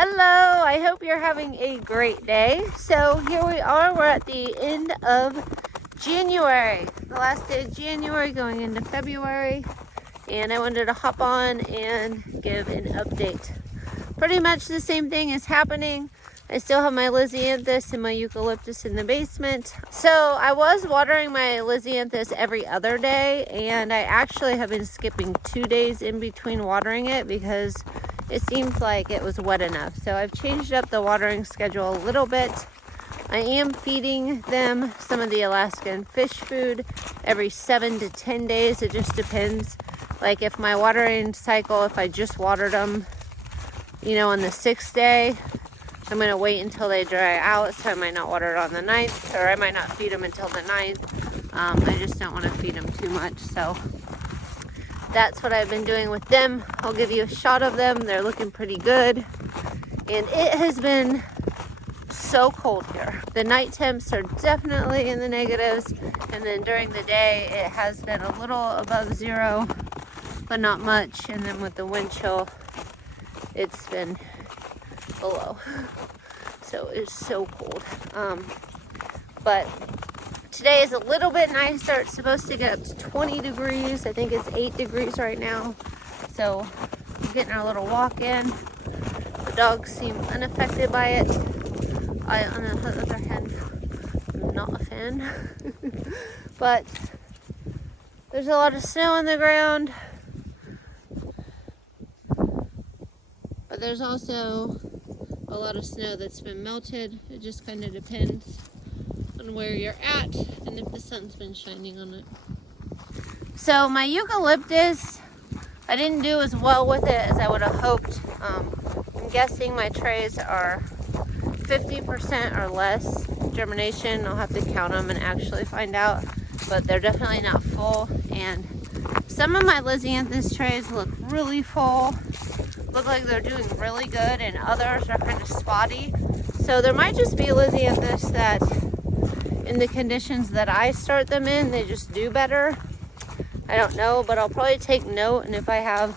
Hello, I hope you're having a great day. So here we are, we're at the end of January, the last day of January going into February, and I wanted to hop on and give an update. Pretty much the same thing is happening. I still have my Lisianthus and my eucalyptus in the basement. So I was watering my Lisianthus every other day, and I actually have been skipping 2 days in between watering it because it seems like it was wet enough. So I've changed up the watering schedule a little bit. I am feeding them some of the Alaskan fish food every 7 to 10 days. It just depends. Like if my watering cycle, if I just watered them, on the 6th day, I'm going to wait until they dry out. So I might not water it on the 9th, or I might not feed them until the 9th. I just don't want to feed them too much. So that's what I've been doing with them. I'll give you a shot of them. They're looking pretty good. And it has been so cold here. The night temps are definitely in the negatives. And then during the day, it has been a little above 0, but not much. And then with the wind chill, it's been below. So it's so cold. But today is a little bit nicer. It's supposed to get up to 20 degrees. I think it's 8 degrees right now. So I'm getting our little walk in. The dogs seem unaffected by it. I, on the other hand, am not a fan. But there's a lot of snow on the ground. But there's also a lot of snow that's been melted. It just kind of depends on where you're at and if the sun's been shining on it. So my eucalyptus, I didn't do as well with it as I would have hoped. I'm guessing my trays are 50% or less germination. I'll have to count them and actually find out, but they're definitely not full. And some of my Lisianthus trays look really full, look like they're doing really good, and others are kind of spotty. So there might just be Lisianthus that in the conditions that I start them in, they just do better. I don't know, but I'll probably take note, and if I have,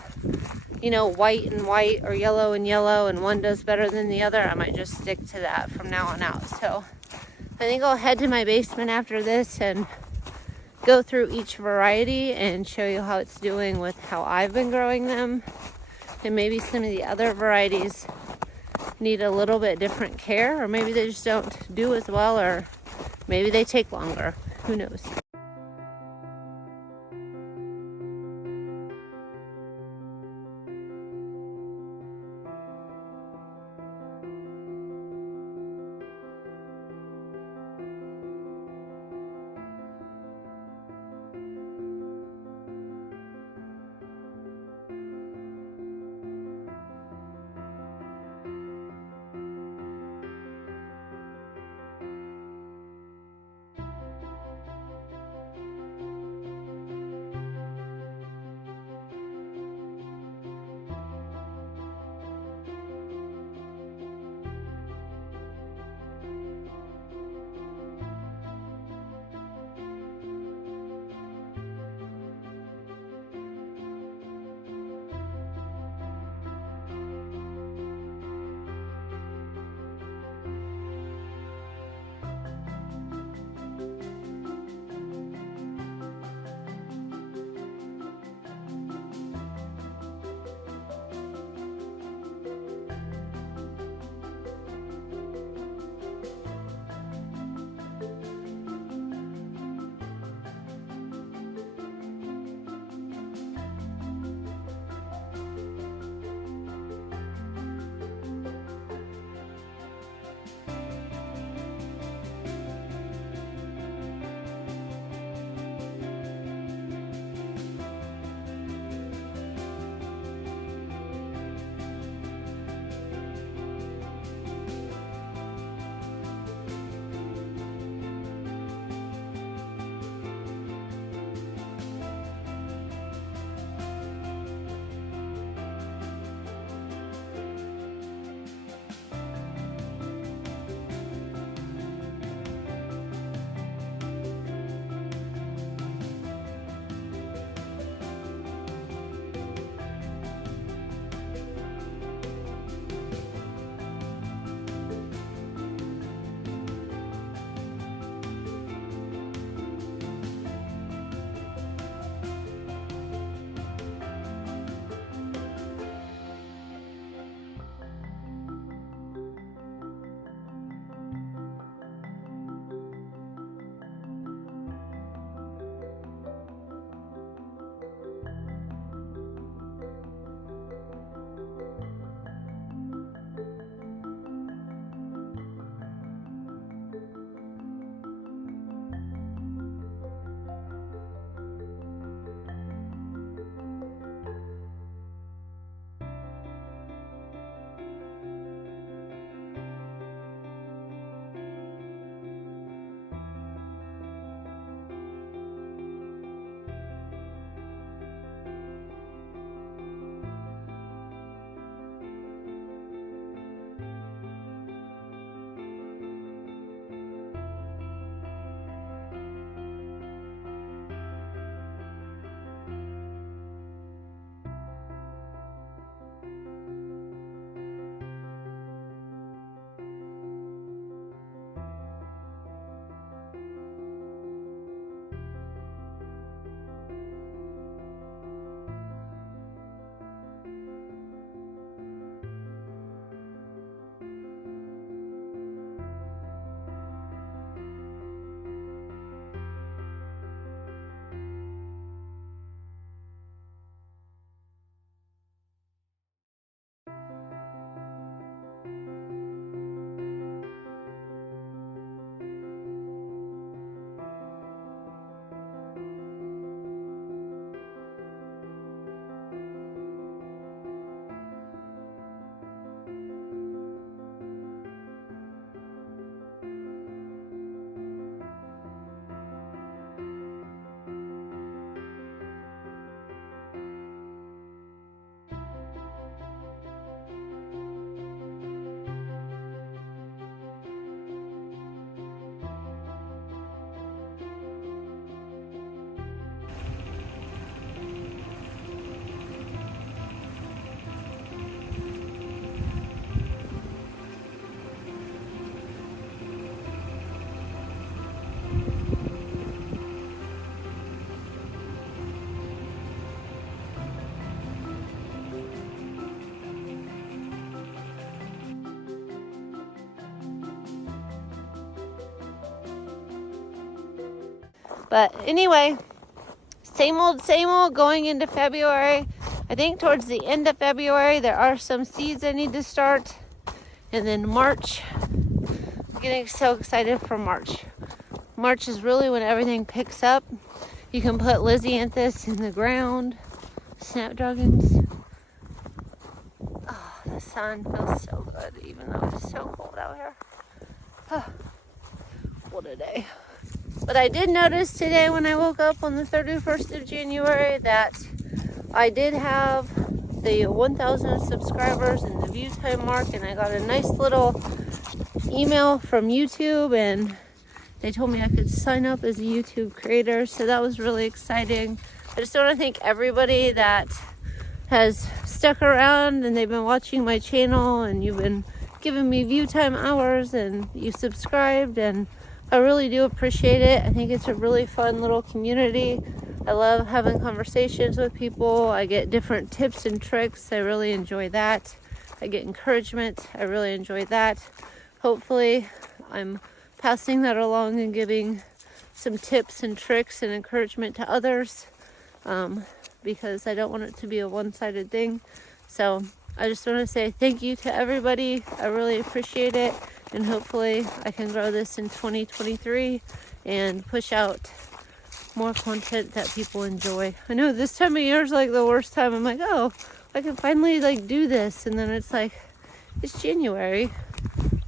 white and white or yellow and yellow, and one does better than the other, I might just stick to that from now on out. So I think I'll head to my basement after this and go through each variety and show you how it's doing with how I've been growing them. And maybe some of the other varieties need a little bit different care, or maybe they just don't do as well, or maybe they take longer. Who knows? But anyway, same old going into February. I think towards the end of February, there are some seeds I need to start. And then March, I'm getting so excited for March. March is really when everything picks up. You can put Lisianthus in the ground, snapdragons. Oh, the sun feels so good, even though it's so cold out here. Oh, what a day. But I did notice today when I woke up on the 31st of January that I did have the 1,000 subscribers and the view time mark, and I got a nice little email from YouTube, and they told me I could sign up as a YouTube creator, so that was really exciting. I just want to thank everybody that has stuck around and they've been watching my channel, and you've been giving me view time hours, and you subscribed, and I really do appreciate it. I think it's a really fun little community. I love having conversations with people. I get different tips and tricks. I really enjoy that. I get encouragement. I really enjoy that. Hopefully, I'm passing that along and giving some tips and tricks and encouragement to others, because I don't want it to be a one-sided thing. So I just want to say thank you to everybody. I really appreciate it, and hopefully I can grow this in 2023 and push out more content that people enjoy. I know this time of year is like the worst time. I'm like, oh, I can finally like do this, and then it's like, it's January.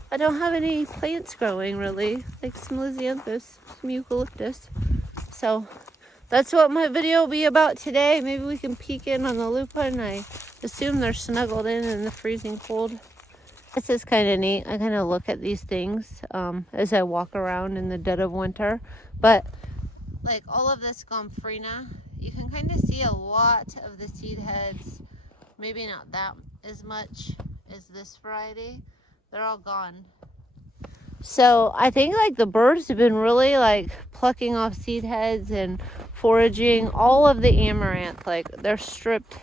I don't have any plants growing really, like some Lisianthus, some eucalyptus. So that's what my video will be about today. Maybe we can peek in on the lupin. I assume they're snuggled in the freezing cold. This is kind of neat. I kind of look at these things as I walk around in the dead of winter. But like all of this gomphrena, you can kind of see a lot of the seed heads. Maybe not that as much as this variety. They're all gone. So I think like the birds have been really like plucking off seed heads and foraging all of the amaranth. Like they're stripped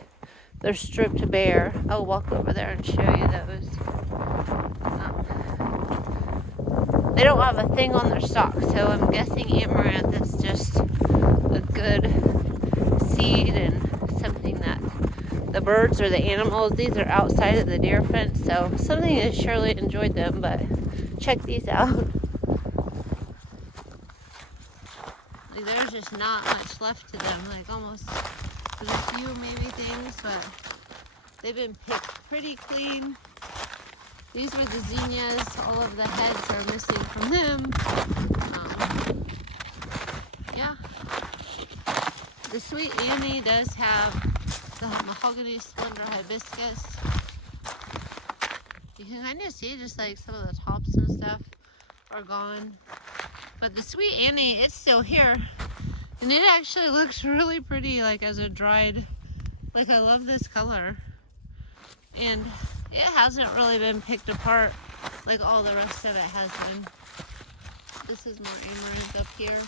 bare. I'll walk over there and show you those. They don't have a thing on their stalk, so I'm guessing amaranth is just a good seed and something that the birds or the animals, these are outside of the deer fence, so something has surely enjoyed them. But check these out. Like, there's just not much left to them. Like almost, there's a few maybe things, but they've been picked pretty clean. These were the zinnias. All of the heads are missing from them. Yeah. The Sweet Annie does have the mahogany splendor hibiscus. You can kind of see just like some of the tops and stuff are gone. But the Sweet Annie, it's still here. And it actually looks really pretty like as a dried, like I love this color. And it hasn't really been picked apart like all the rest of it has been. This is more amaranth up here.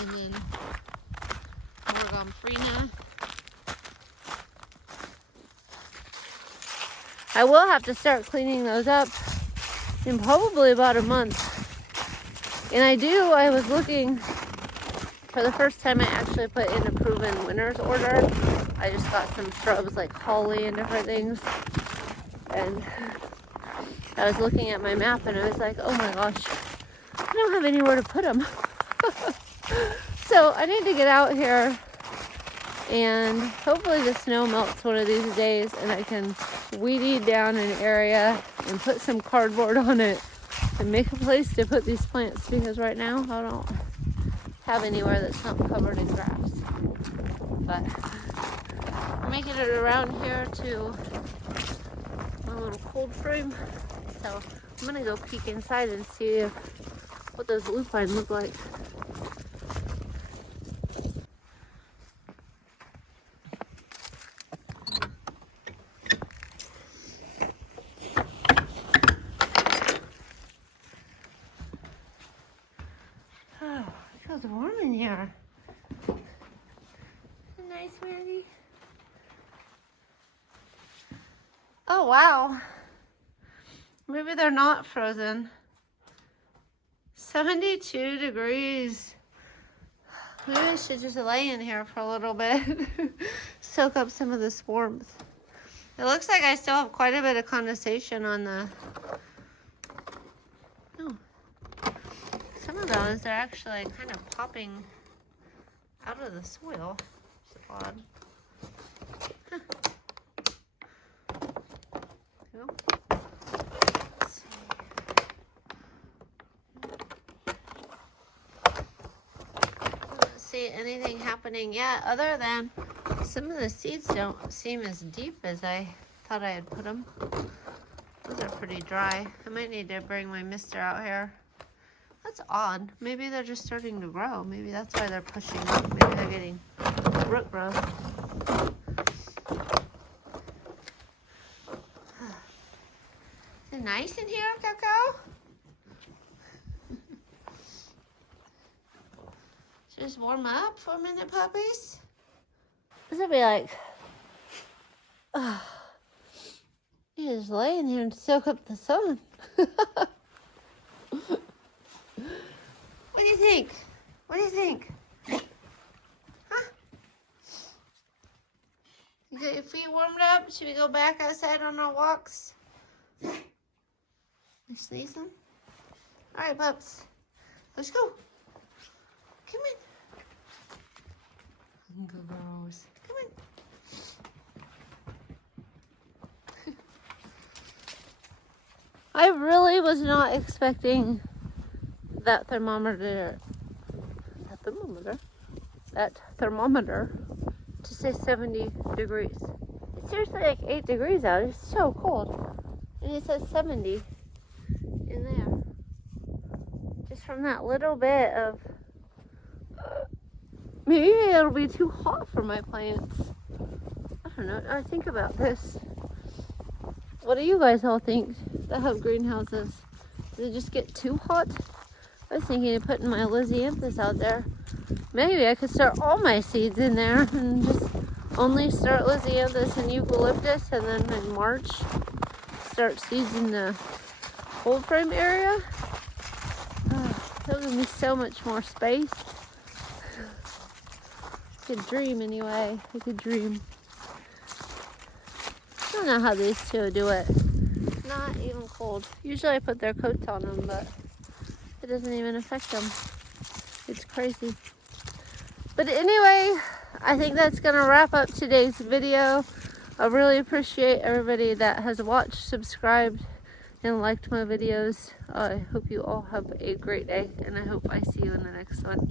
And then more gomphrena. I will have to start cleaning those up in probably about a month. And I was looking for the first time I actually put in a proven winner's order. I just got some shrubs like holly and different things. And I was looking at my map and I was like, oh my gosh, I don't have anywhere to put them. So I need to get out here, and hopefully the snow melts one of these days and I can weed eat down an area and put some cardboard on it and make a place to put these plants, because right now I don't have anywhere that's not covered in grass. But I'm making it around here to my little cold frame, so I'm gonna go peek inside and see what those lupine look like. It's warm in here. Nice, Mandy. Oh, wow. Maybe they're not frozen. 72 degrees. Maybe I should just lay in here for a little bit. Soak up some of this warmth. It looks like I still have quite a bit of condensation on the... Oh. Some of those are actually kind of popping out of the soil. It's odd. Huh. Let's see. I don't see anything happening yet other than some of the seeds don't seem as deep as I thought I had put them. Those are pretty dry. I might need to bring my mister out here. That's odd. Maybe they're just starting to grow. Maybe that's why they're pushing up. Maybe they're getting root growth. Is it nice in here, Coco? Just warm up for a minute, puppies. This will be like, you just lay in here and soak up the sun. What do you think? What do you think? Huh? You get your feet warmed up? Should we go back outside on our walks? You sneezing? All right, pups. Let's go. Come in. Good girls. Come in. I really was not expecting that thermometer to say 70 degrees. It's seriously like 8 degrees out. It's so cold. And it says 70 in there. Just from that little bit of, maybe it'll be too hot for my plants. I don't know. I think about this. What do you guys all think that have greenhouses? Does it just get too hot? I was thinking of putting my Lisianthus out there. Maybe I could start all my seeds in there and just only start Lisianthus and eucalyptus, and then in March start seeds in the cold frame area. That would give me so much more space. I could dream anyway. I could dream. I don't know how these two do it. Not even cold. Usually I put their coats on them, but it doesn't even affect them. It's crazy. But anyway, I think that's going to wrap up today's video. I really appreciate everybody that has watched, subscribed, and liked my videos. I hope you all have a great day, and I hope I see you in the next one.